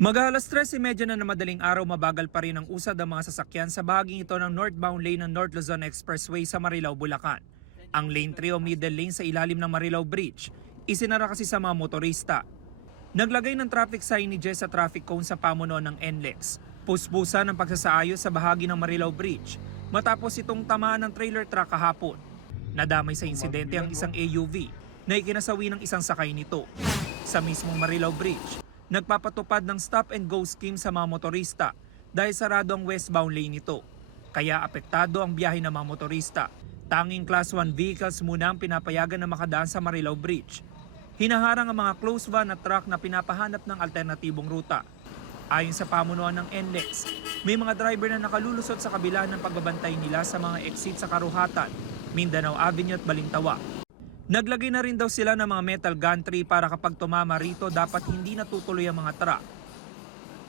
Mag-aalas 13:30 na madaling araw, mabagal pa rin ang usad ng mga sasakyan sa bahaging ito ng northbound lane ng North Luzon Expressway sa Marilao, Bulacan. Ang lane 3 o middle lane sa ilalim ng Marilao Bridge, isinara kasi sa mga motorista. Naglagay ng traffic signages sa traffic cone sa pamunuan ng NLEX. Puspusan ang pagsasaayos sa bahagi ng Marilao Bridge matapos itong tamaan ng trailer truck kahapon. Nadamay sa insidente ang isang AUV na ikinasawi ng isang sakay nito. Sa mismong Marilao Bridge, nagpapatupad ng stop and go scheme sa mga motorista dahil sarado ang westbound lane nito. Kaya apektado ang biyahe ng mga motorista. Tanging Class 1 vehicles muna ang pinapayagan na makadaan sa Marilao Bridge. Hinaharang ang mga close van at truck na pinapahanap ng alternatibong ruta. Ayon sa pamunuan ng NLEX, may mga driver na nakalulusot sa kabila ng pagbabantay nila sa mga exit sa Karuhatan, Mindanao Avenue at Balintawak. Naglagay na rin daw sila ng mga metal gantry para kapag tumama rito dapat hindi natutuloy ang mga truck